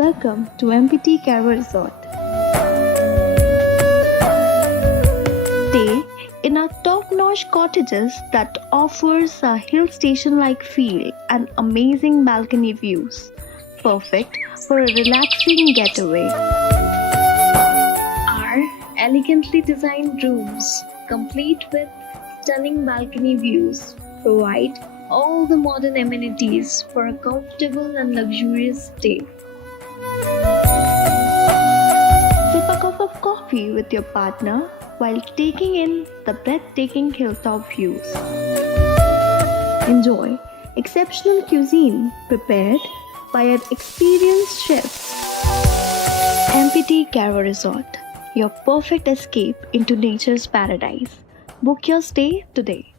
Welcome to MPT Kerwa Resort. Stay in our top-notch cottages that offers a hill station-like feel and amazing balcony views, perfect for a relaxing getaway. Our elegantly designed rooms, complete with stunning balcony views, provide all the modern amenities for a comfortable and luxurious stay. Sip a cup of coffee with your partner while taking in the breathtaking hilltop views. Enjoy exceptional cuisine prepared by an experienced chef. MPT Kerwa Resort, your perfect escape into nature's paradise. Book your stay today.